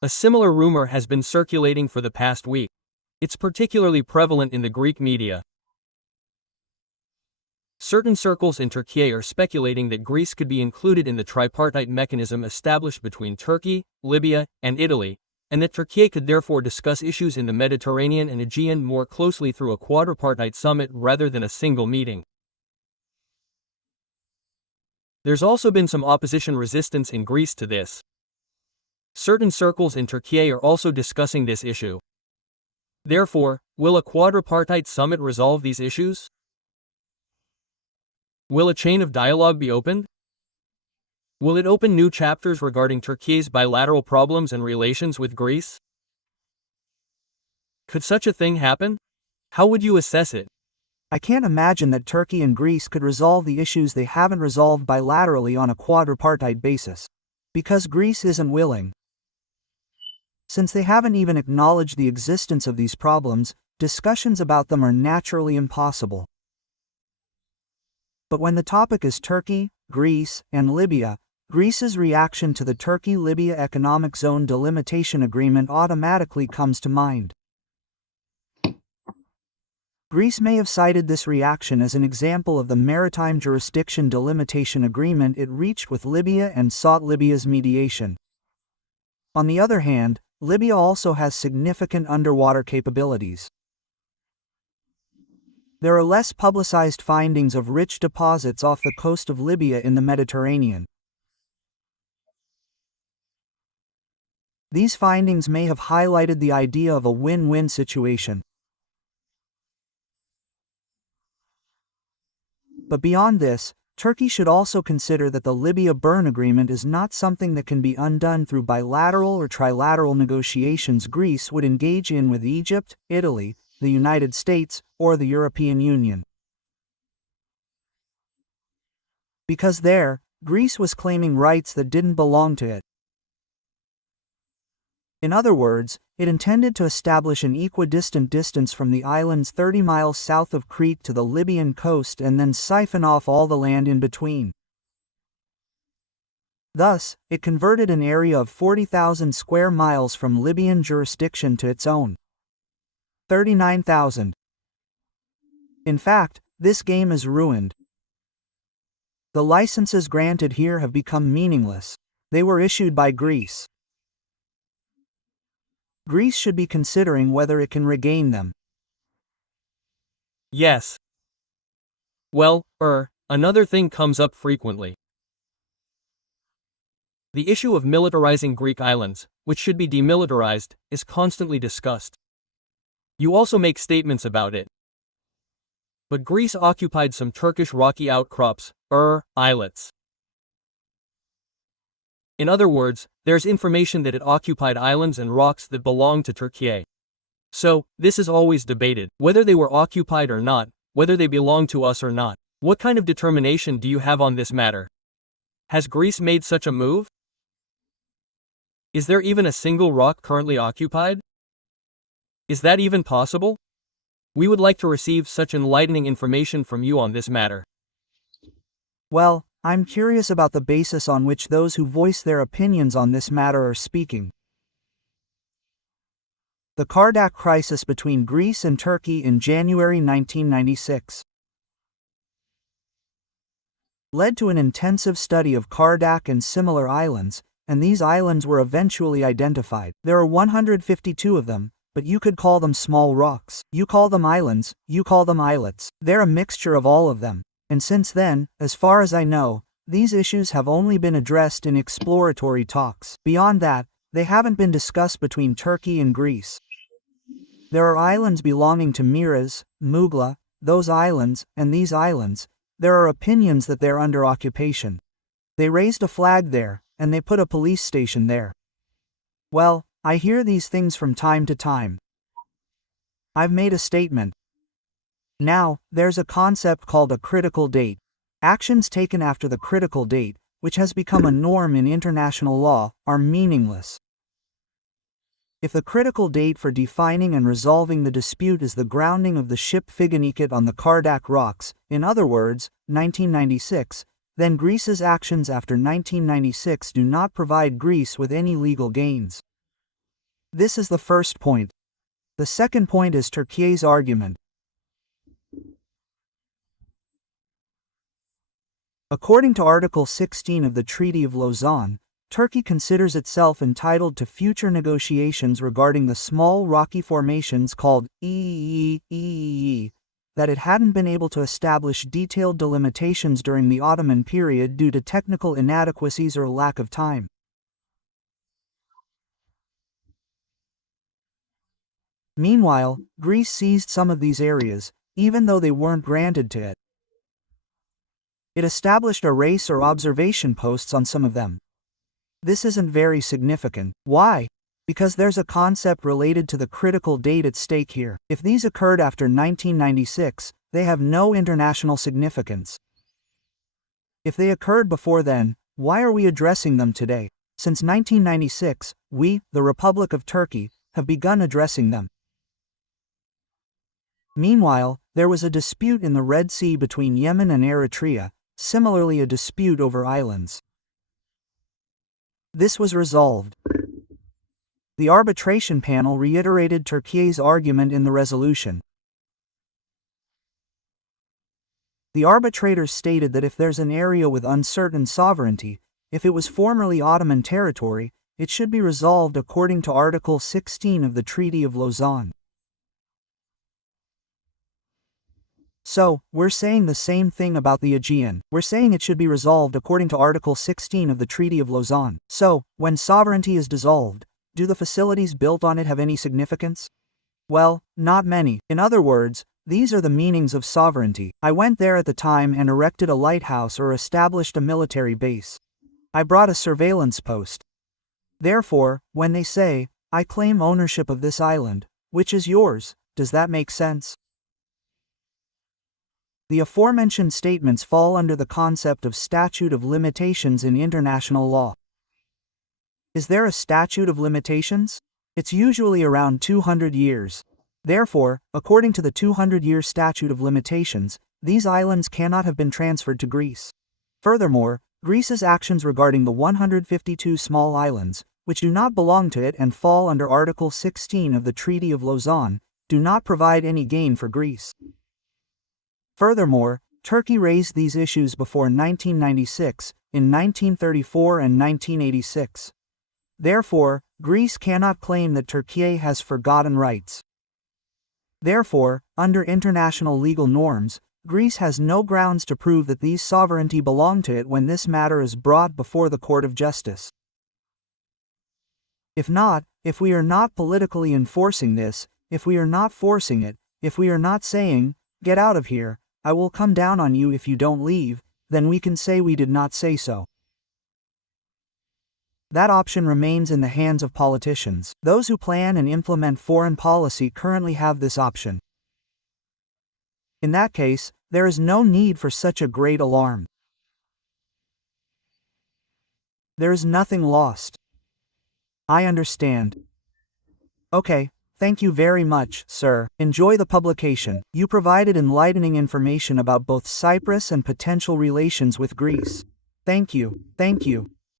A similar rumor has been circulating for the past week. It's particularly prevalent in the Greek media. Certain circles in Turkey are speculating that Greece could be included in the tripartite mechanism established between Turkey, Libya, and Italy, and that Turkey could therefore discuss issues in the Mediterranean and Aegean more closely through a quadripartite summit rather than a single meeting. There's also been some opposition resistance in Greece to this. Certain circles in Turkey are also discussing this issue. Therefore, will a quadripartite summit resolve these issues? Will a chain of dialogue be opened? Will it open new chapters regarding Turkey's bilateral problems and relations with Greece? Could such a thing happen? How would you assess it? I can't imagine that Turkey and Greece could resolve the issues they haven't resolved bilaterally on a quadripartite basis. Because Greece isn't willing. Since they haven't even acknowledged the existence of these problems, discussions about them are naturally impossible. But when the topic is Turkey, Greece, and Libya, Greece's reaction to the Turkey-Libya Economic Zone Delimitation Agreement automatically comes to mind. Greece may have cited this reaction as an example of the Maritime Jurisdiction Delimitation Agreement it reached with Libya and sought Libya's mediation. On the other hand, Libya also has significant underwater capabilities. There are less publicized findings of rich deposits off the coast of Libya in the Mediterranean. These findings may have highlighted the idea of a win-win situation. But beyond this, Turkey should also consider that the Libya-Bern Agreement is not something that can be undone through bilateral or trilateral negotiations Greece would engage in with Egypt, Italy, the United States, or the European Union. Because there, Greece was claiming rights that didn't belong to it. In other words, it intended to establish an equidistant distance from the islands 30 miles south of Crete to the Libyan coast and then siphon off all the land in between. Thus, it converted an area of 40,000 square miles from Libyan jurisdiction to its own. 39,000. In fact, this game is ruined. The licenses granted here have become meaningless. They were issued by Greece. Greece should be considering whether it can regain them. Yes. Well, another thing comes up frequently. The issue of militarizing Greek islands, which should be demilitarized, is constantly discussed. You also make statements about it. But Greece occupied some Turkish rocky outcrops, islets. In other words, there's information that it occupied islands and rocks that belong to Turkey. So, this is always debated, whether they were occupied or not, whether they belong to us or not. What kind of determination do you have on this matter? Has Greece made such a move? Is there even a single rock currently occupied? Is that even possible? We would like to receive such enlightening information from you on this matter. Well, I'm curious about the basis on which those who voice their opinions on this matter are speaking. The Kardak crisis between Greece and Turkey in January 1996 led to an intensive study of Kardak and similar islands, and these islands were eventually identified. There are 152 of them, but you could call them small rocks. You call them islands, you call them islets. They're a mixture of all of them. And since then, as far as I know, these issues have only been addressed in exploratory talks. Beyond that, they haven't been discussed between Turkey and Greece. There are islands belonging to Miras, Mugla, those islands, and these islands. There are opinions that they're under occupation. They raised a flag there, and they put a police station there. Well, I hear these things from time to time. I've made a statement. Now, there's a concept called a critical date. Actions taken after the critical date, which has become a norm in international law, are meaningless. If the critical date for defining and resolving the dispute is the grounding of the ship Figanikit on the Kardak rocks, in other words, 1996, then Greece's actions after 1996 do not provide Greece with any legal gains. This is the first point. The second point is Turkey's argument. According to Article 16 of the Treaty of Lausanne, Turkey considers itself entitled to future negotiations regarding the small rocky formations called that it hadn't been able to establish detailed delimitations during the Ottoman period due to technical inadequacies or lack of time. Meanwhile, Greece seized some of these areas, even though they weren't granted to it. It established a race or observation posts on some of them. This isn't very significant. Why? Because there's a concept related to the critical date at stake here. If these occurred after 1996, they have no international significance. If they occurred before then, why are we addressing them today? Since 1996, we, the Republic of Turkey, have begun addressing them. Meanwhile, there was a dispute in the Red Sea between Yemen and Eritrea, similarly a dispute over islands. This was resolved. The arbitration panel reiterated Turkey's argument in the resolution. The arbitrators stated that if there's an area with uncertain sovereignty, if it was formerly Ottoman territory, it should be resolved according to Article 16 of the Treaty of Lausanne. So, we're saying the same thing about the Aegean. We're saying it should be resolved according to Article 16 of the Treaty of Lausanne. So, when sovereignty is dissolved, do the facilities built on it have any significance? Well, not many. In other words, these are the meanings of sovereignty. I went there at the time and erected a lighthouse or established a military base. I brought a surveillance post. Therefore, when they say, I claim ownership of this island, which is yours, does that make sense? The aforementioned statements fall under the concept of statute of limitations in international law. Is there a statute of limitations? It's usually around 200 years. Therefore, according to the 200-year statute of limitations, these islands cannot have been transferred to Greece. Furthermore, Greece's actions regarding the 152 small islands, which do not belong to it and fall under Article 16 of the Treaty of Lausanne, do not provide any gain for Greece. Furthermore, Turkey raised these issues before 1996, in 1934 and 1986. Therefore, Greece cannot claim that Turkey has forgotten rights. Therefore, under international legal norms, Greece has no grounds to prove that these sovereignty belong to it when this matter is brought before the Court of Justice. If not, if we are not politically enforcing this, if we are not forcing it, if we are not saying, get out of here, I will come down on you if you don't leave, then we can say we did not say so. That option remains in the hands of politicians. Those who plan and implement foreign policy currently have this option. In that case, there is no need for such a great alarm. There is nothing lost. I understand. Okay. Thank you very much, sir. Enjoy the publication. You provided enlightening information about both Cyprus and potential relations with Greece. Thank you. Thank you.